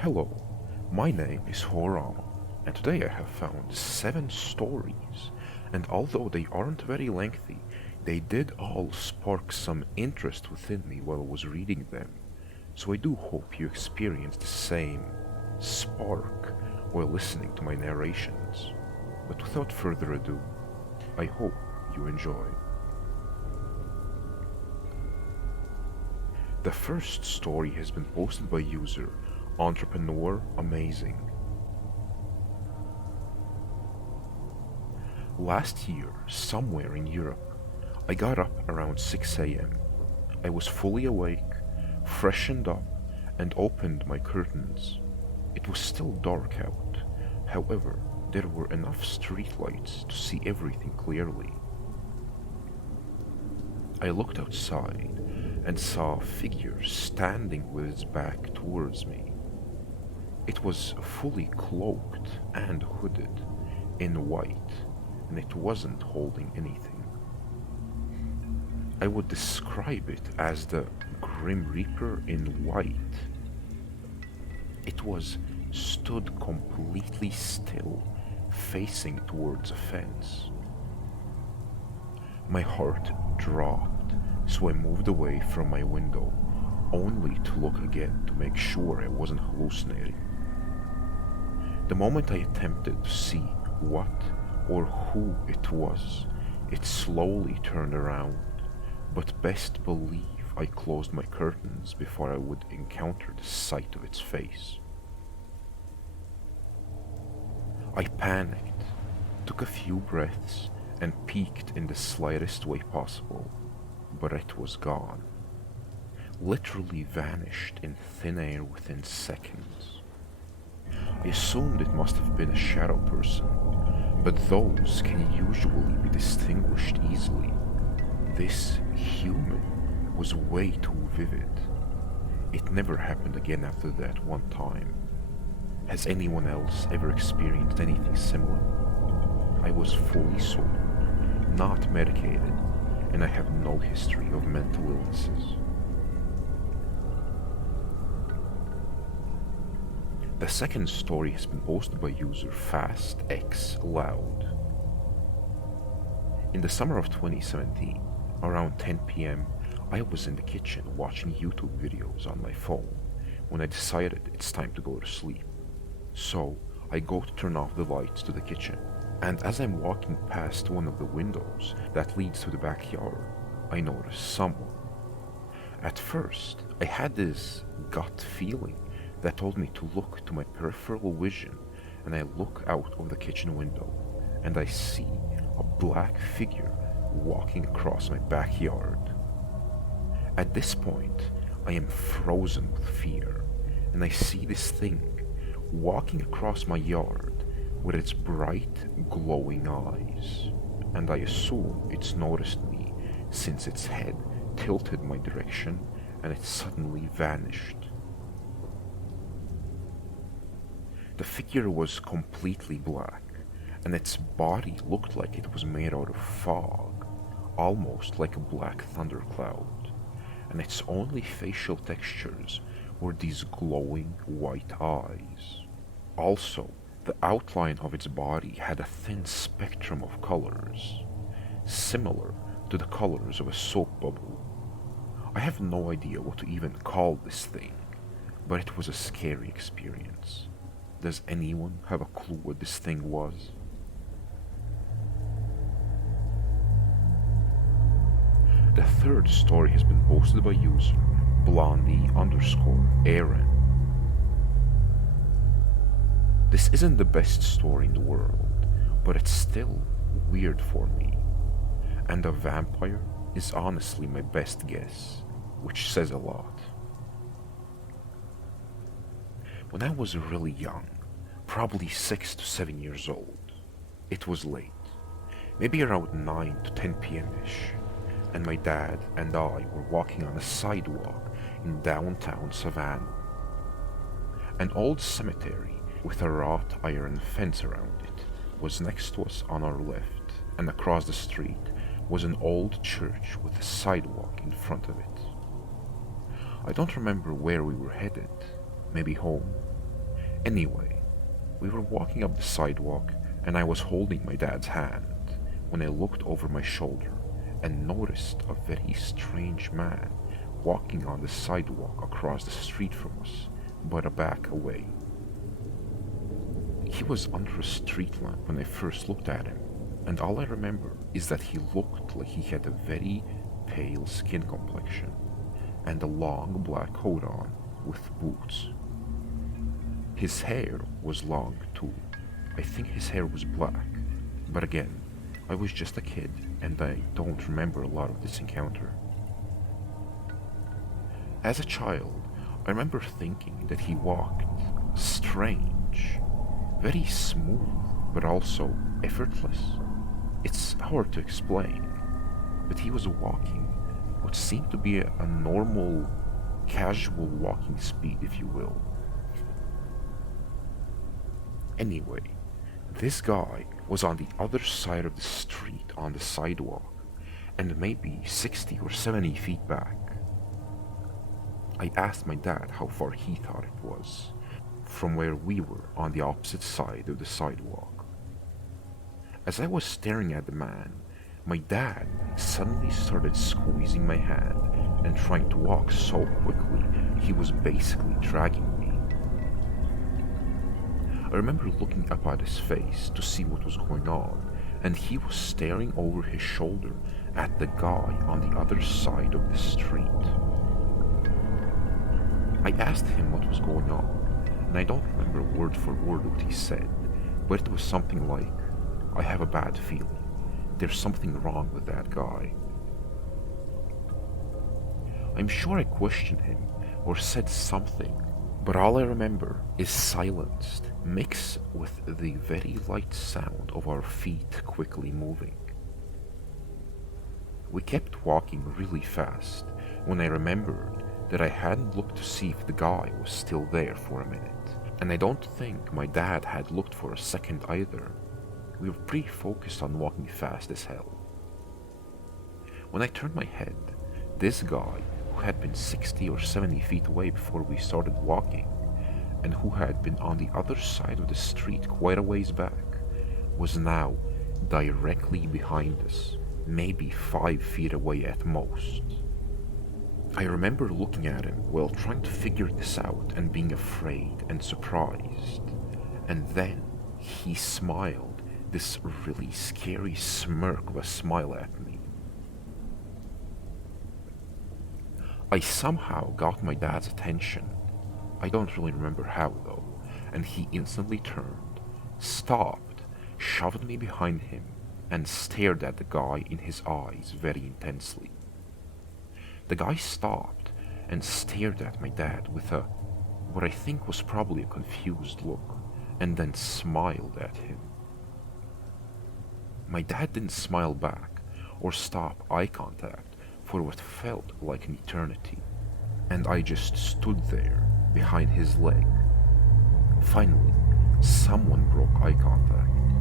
Hello, my name is Horama, and today I have found 7 stories, and although they aren't very lengthy, they did all spark some interest within me while I was reading them, so I do hope you experienced the same spark while listening to my narrations. But without further ado, I hope you enjoy. The first story has been posted by user Entrepreneur Amazing. Last year, somewhere in Europe, I got up around 6 a.m. I was fully awake, freshened up, and opened my curtains. It was still dark out, however, there were enough streetlights to see everything clearly. I looked outside and saw a figure standing with its back towards me. It was fully cloaked and hooded in white, and it wasn't holding anything. I would describe it as the Grim Reaper in white. It was stood completely still, facing towards a fence. My heart dropped, so I moved away from my window, only to look again to make sure I wasn't hallucinating. The moment I attempted to see what or who it was, it slowly turned around, but best believe I closed my curtains before I would encounter the sight of its face. I panicked, took a few breaths, and peeked in the slightest way possible, but it was gone. Literally vanished in thin air within seconds. I assumed it must have been a shadow person, but those can usually be distinguished easily. This human was way too vivid. It never happened again after that one time. Has anyone else ever experienced anything similar? I was fully sober, not medicated, and I have no history of mental illnesses. The second story has been posted by user FastXLoud. In the summer of 2017, around 10 p.m., I was in the kitchen watching YouTube videos on my phone when I decided it's time to go to sleep. So I go to turn off the lights to the kitchen, and as I'm walking past one of the windows that leads to the backyard, I notice someone. At first, I had this gut feeling that told me to look to my peripheral vision, and I look out of the kitchen window, and I see a black figure walking across my backyard. At this point, I am frozen with fear, and I see this thing walking across my yard with its bright, glowing eyes, and I assume it's noticed me since its head tilted my direction and it suddenly vanished. The figure was completely black, and its body looked like it was made out of fog, almost like a black thundercloud, and its only facial textures were these glowing white eyes. Also, the outline of its body had a thin spectrum of colors, similar to the colors of a soap bubble. I have no idea what to even call this thing, but it was a scary experience. Does anyone have a clue what this thing was? The third story has been posted by user Blondie_Aaron. This isn't the best story in the world, but it's still weird for me. And a vampire is honestly my best guess, which says a lot. When I was really young, probably 6 to 7 years old, it was late, maybe around 9 to 10 p.m.-ish, and my dad and I were walking on a sidewalk in downtown Savannah. An old cemetery with a wrought iron fence around it was next to us on our left, and across the street was an old church with a sidewalk in front of it. I don't remember where we were headed, maybe home, Anyway, we were walking up the sidewalk and I was holding my dad's hand when I looked over my shoulder and noticed a very strange man walking on the sidewalk across the street from us, but a back away. He was under a street lamp when I first looked at him, and all I remember is that he looked like he had a very pale skin complexion and a long black coat on with boots. His hair was long too. I think his hair was black, but again, I was just a kid and I don't remember a lot of this encounter. As a child, I remember thinking that he walked strange, very smooth, but also effortless. It's hard to explain, but he was walking what seemed to be a normal, casual walking speed, if you will. Anyway, this guy was on the other side of the street on the sidewalk, and maybe 60 or 70 feet back. I asked my dad how far he thought it was from where we were on the opposite side of the sidewalk. As I was staring at the man, my dad suddenly started squeezing my hand and trying to walk so quickly he was basically dragging me. I remember looking up at his face to see what was going on, and he was staring over his shoulder at the guy on the other side of the street. I asked him what was going on, and I don't remember word for word what he said, but it was something like, "I have a bad feeling. There's something wrong with that guy." I'm sure I questioned him or said something, but all I remember is silence mixed with the very light sound of our feet quickly moving. We kept walking really fast when I remembered that I hadn't looked to see if the guy was still there for a minute, and I don't think my dad had looked for a second either. We were pretty focused on walking fast as hell. When I turned my head, this guy, who had been 60 or 70 feet away before we started walking, and who had been on the other side of the street quite a ways back, was now directly behind us, maybe 5 feet away at most. I remember looking at him while trying to figure this out and being afraid and surprised. And then he smiled, this really scary smirk of a smile at me. I somehow got my dad's attention. I don't really remember how though, and he instantly turned, stopped, shoved me behind him, and stared at the guy in his eyes very intensely. The guy stopped and stared at my dad with what I think was probably a confused look, and then smiled at him. My dad didn't smile back or stop eye contact for what felt like an eternity, and I just stood there behind his leg. Finally, someone broke eye contact.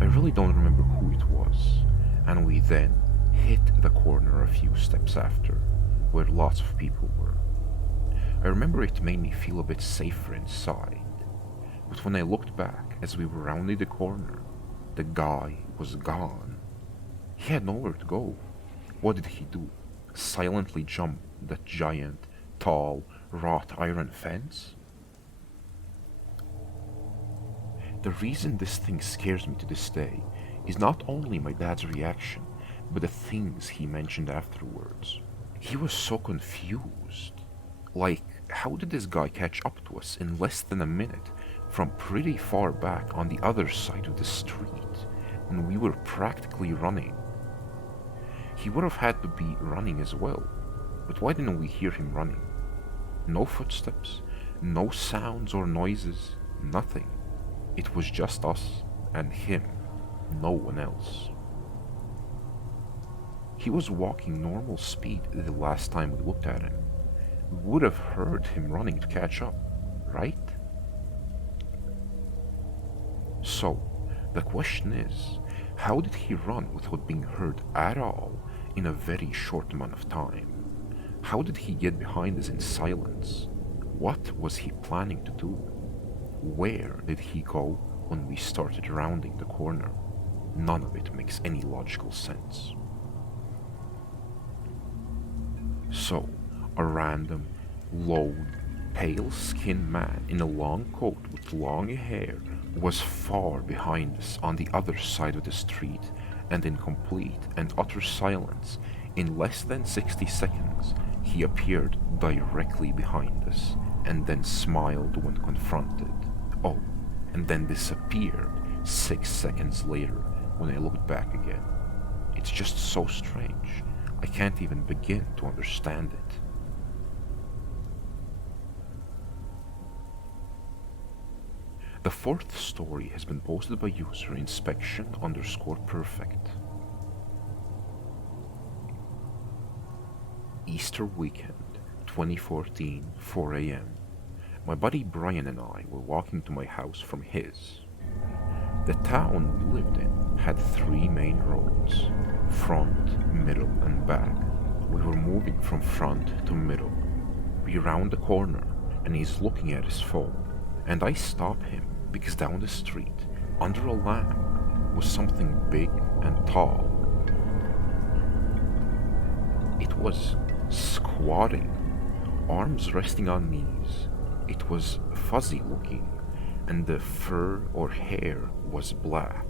I really don't remember who it was, and we then hit the corner a few steps after, where lots of people were. I remember it made me feel a bit safer inside, but when I looked back as we were rounding the corner, the guy was gone. He had nowhere to go. What did he do? Silently jump that giant, tall, wrought iron fence? The reason this thing scares me to this day is not only my dad's reaction, but the things he mentioned afterwards. He was so confused. Like, how did this guy catch up to us in less than a minute from pretty far back on the other side of the street when we were practically running? He would have had to be running as well, but why didn't we hear him running? No footsteps, no sounds or noises, nothing. It was just us and him, no one else. He was walking normal speed the last time we looked at him. We would have heard him running to catch up, right? So, the question is, how did he run without being heard at all in a very short amount of time? How did he get behind us in silence? What was he planning to do? where did he go when we started rounding the corner? None of it makes any logical sense. So, a random, lone, pale-skinned man in a long coat with long hair was far behind us on the other side of the street, and in complete and utter silence, in less than 60 seconds, he appeared directly behind us, and then smiled when confronted. Oh, and then disappeared 6 seconds later when I looked back again. It's just so strange. I can't even begin to understand it. The fourth story has been posted by user inspection_perfect. Easter weekend, 2014, 4 a.m. My buddy Brian and I were walking to my house from his. The town we lived in had 3 main roads, front, middle, and back. We were moving from front to middle. We round the corner, and he's looking at his phone, and I stop him because down the street, under a lamp, was something big and tall. It was squatting, arms resting on knees. It was fuzzy looking, and the fur or hair was black.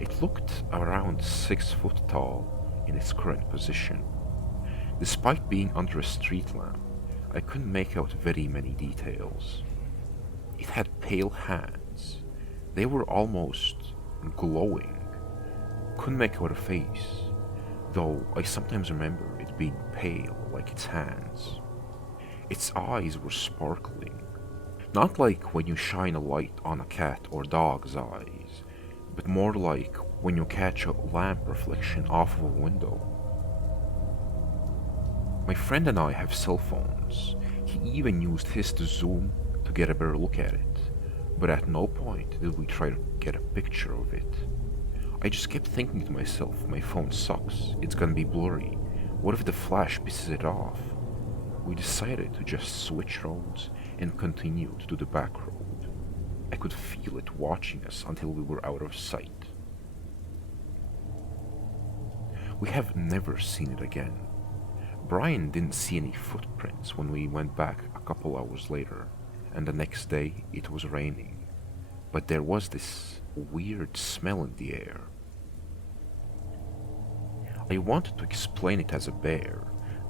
It looked around 6 foot tall in its current position. Despite being under a street lamp, I couldn't make out very many details. It had pale hands. They were almost glowing. Couldn't make out a face, though I sometimes remember it being pale like its hands. Its eyes were sparkling, not like when you shine a light on a cat or dog's eyes, but more like when you catch a lamp reflection off of a window. My friend and I have cell phones. He even used his to zoom to get a better look at it, but at no point did we try to get a picture of it. I just kept thinking to myself, my phone sucks, it's gonna be blurry, what if the flash pisses it off? We decided to just switch roads and continued to the back road. I could feel it watching us until we were out of sight. We have never seen it again. Brian didn't see any footprints when we went back a couple hours later, and the next day it was raining. But there was this weird smell in the air. I wanted to explain it as a bear,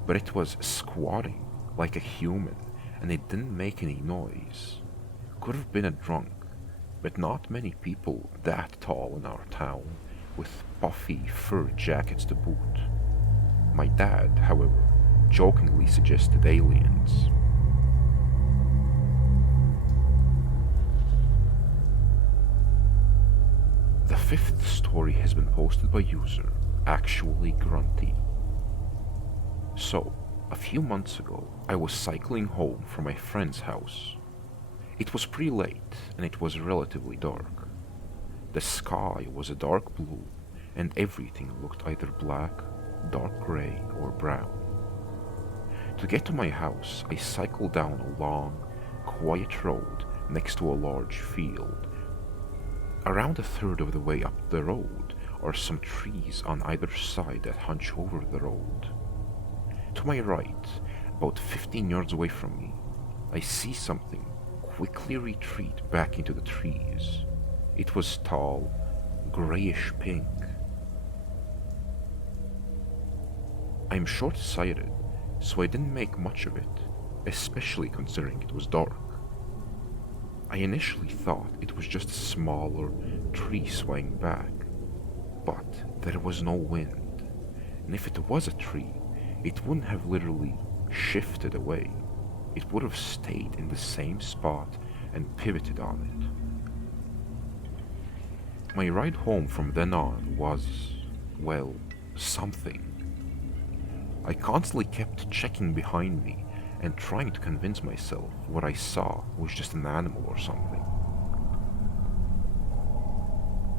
but it was squatting like a human, and it didn't make any noise. Could have been a drunk, but not many people that tall in our town, with puffy fur jackets to boot. My dad, however, jokingly suggested aliens. The fifth story has been posted by user Actually Grunty. So, a few months ago, I was cycling home from my friend's house. It was pretty late and it was relatively dark. The sky was a dark blue and everything looked either black, dark gray, or brown. To get to my house, I cycled down a long, quiet road next to a large field. Around a third of the way up the road are some trees on either side that hunch over the road. To my right, about 15 yards away from me, I see something quickly retreat back into the trees. It was tall, grayish pink. I'm short-sighted, so I didn't make much of it, especially considering it was dark. I initially thought it was just a smaller tree swaying back, but there was no wind, and if it was a tree, it wouldn't have literally shifted away. It would have stayed in the same spot and pivoted on it. My ride home from then on was, well, something. I constantly kept checking behind me and trying to convince myself what I saw was just an animal or something.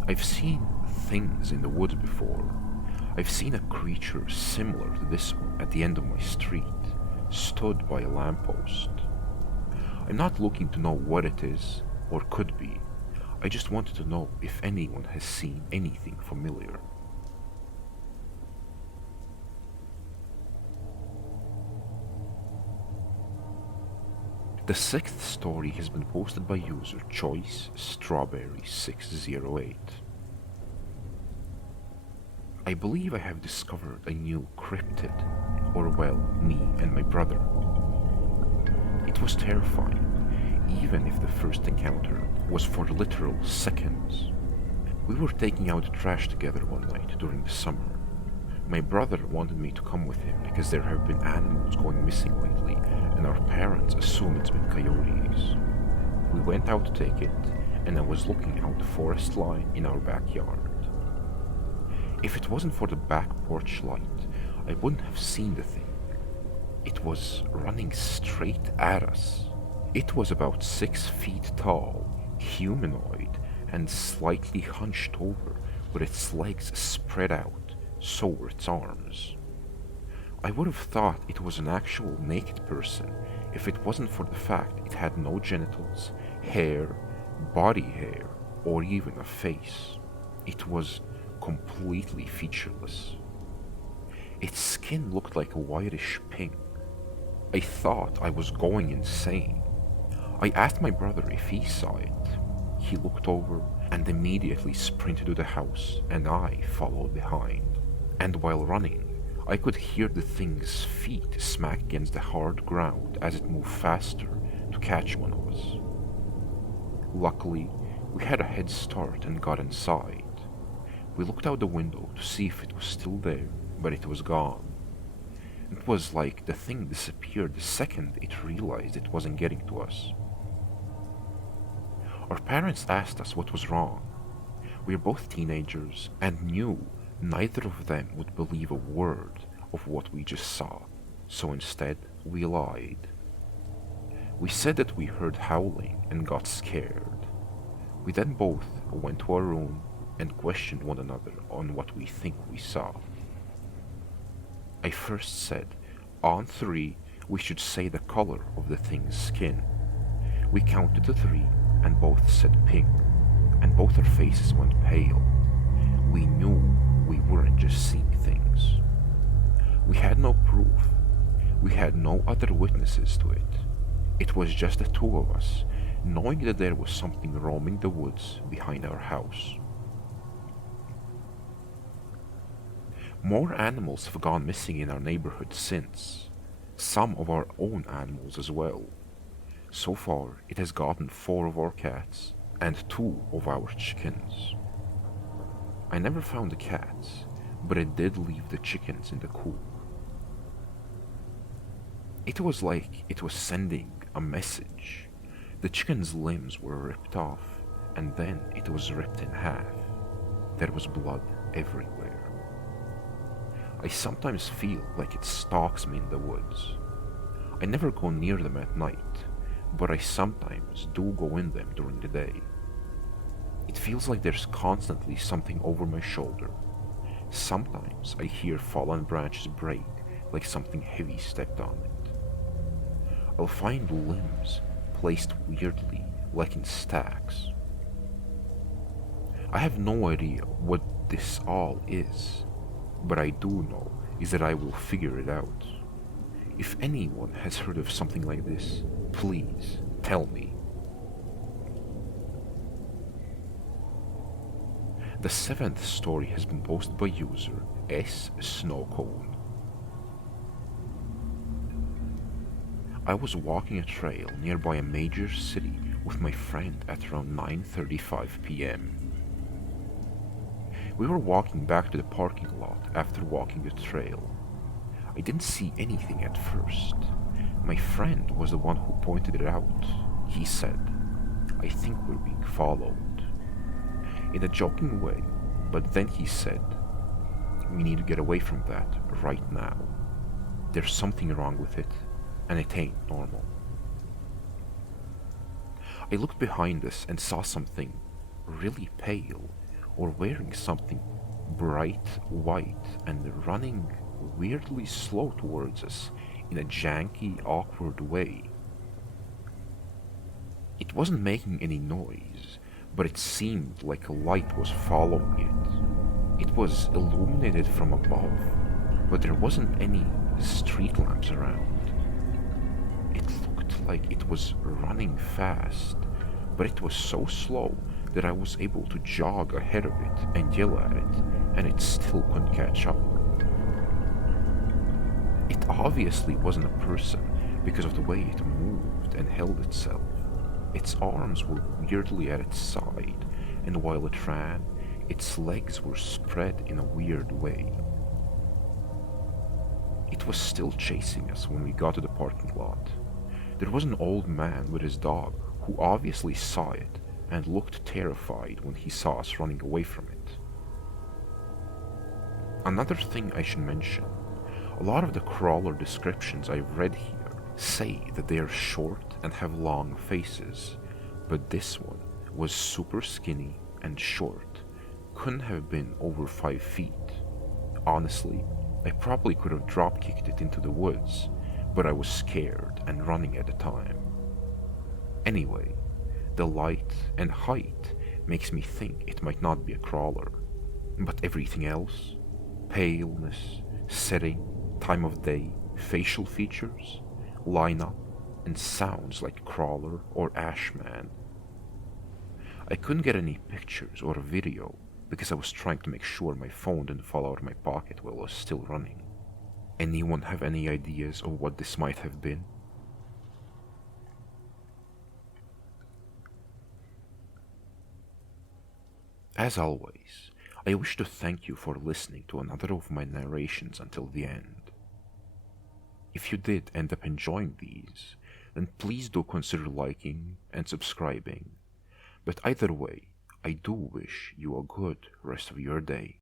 I've seen things in the woods before. I've seen a creature similar to this one at the end of my street, stood by a lamppost. I'm not looking to know what it is, or could be. I just wanted to know if anyone has seen anything familiar. The sixth story has been posted by user Choice Strawberry 608. I believe I have discovered a new cryptid, or well, me and my brother. It was terrifying, even if the first encounter was for literal seconds. We were taking out the trash together one night during the summer. My brother wanted me to come with him because there have been animals going missing lately, and our parents assume it's been coyotes. We went out to take it, and I was looking out the forest line in our backyard. If it wasn't for the back porch light, I wouldn't have seen the thing. It was running straight at us. It was about 6 feet tall, humanoid, and slightly hunched over, with its legs spread out, so were its arms. I would have thought it was an actual naked person if it wasn't for the fact it had no genitals, hair, body hair, or even a face. It was completely featureless. Its skin looked like a whitish pink. I thought I was going insane. I asked my brother if he saw it. He looked over and immediately sprinted to the house, and I followed behind. And while running, I could hear the thing's feet smack against the hard ground as it moved faster to catch one of us. Luckily, we had a head start and got inside. We looked out the window to see if it was still there, but it was gone. It was like the thing disappeared the second it realized it wasn't getting to us. Our parents asked us what was wrong. We were both teenagers and knew neither of them would believe a word of what we just saw, so instead we lied. We said that we heard howling and got scared. We then both went to our room and questioned one another on what we think we saw. I first said, on 3, we should say the color of the thing's skin. We counted to 3 and both said pink, and both our faces went pale. We knew we weren't just seeing things. We had no proof. We had no other witnesses to it. It was just the two of us, knowing that there was something roaming the woods behind our house. More animals have gone missing in our neighborhood since. Some of our own animals as well. So far, it has gotten 4 of our cats and 2 of our chickens. I never found the cats, but I did leave the chickens in the coop. It was like it was sending a message. The chicken's limbs were ripped off, and then it was ripped in half. There was blood everywhere. I sometimes feel like it stalks me in the woods. I never go near them at night, but I sometimes do go in them during the day. It feels like there's constantly something over my shoulder. Sometimes I hear fallen branches break like something heavy stepped on it. I'll find limbs placed weirdly, like in stacks. I have no idea what this all is, but I do know is that I will figure it out. If anyone has heard of something like this, please tell me. The 7th story has been posted by user S. Snowcone. I was walking a trail nearby a major city with my friend at around 9:35 p.m. We were walking back to the parking lot after walking the trail. I didn't see anything at first. My friend was the one who pointed it out. He said, "I think we're being followed," in a joking way, but then he said, "We need to get away from that right now. There's something wrong with it, and it ain't normal." I looked behind us and saw something really pale, or wearing something bright white and running weirdly slow towards us in a janky, awkward way. It It wasn't making any noise, but it seemed like a light was following it. It was illuminated from above, but there wasn't any street lamps around. It looked like it was running fast, but it was so slow that I was able to jog ahead of it and yell at it, and it still couldn't catch up. It obviously wasn't a person because of the way it moved and held itself. Its arms were weirdly at its side, and while it ran, its legs were spread in a weird way. It was still chasing us when we got to the parking lot. There was an old man with his dog who obviously saw it and looked terrified when he saw us running away from it. Another thing I should mention, a lot of the crawler descriptions I've read here say that they are short and have long faces, but this one was super skinny and short, couldn't have been over 5 feet. Honestly, I probably could have drop kicked it into the woods, but I was scared and running at the time. Anyway, the light and height makes me think it might not be a crawler, but everything else, paleness, setting, time of day, facial features, line up and sounds like crawler or ashman. I couldn't get any pictures or a video because I was trying to make sure my phone didn't fall out of my pocket while I was still running. Anyone have any ideas of what this might have been? As always, I wish to thank you for listening to another of my narrations until the end. If you did end up enjoying these, then please do consider liking and subscribing. But either way, I do wish you a good rest of your day.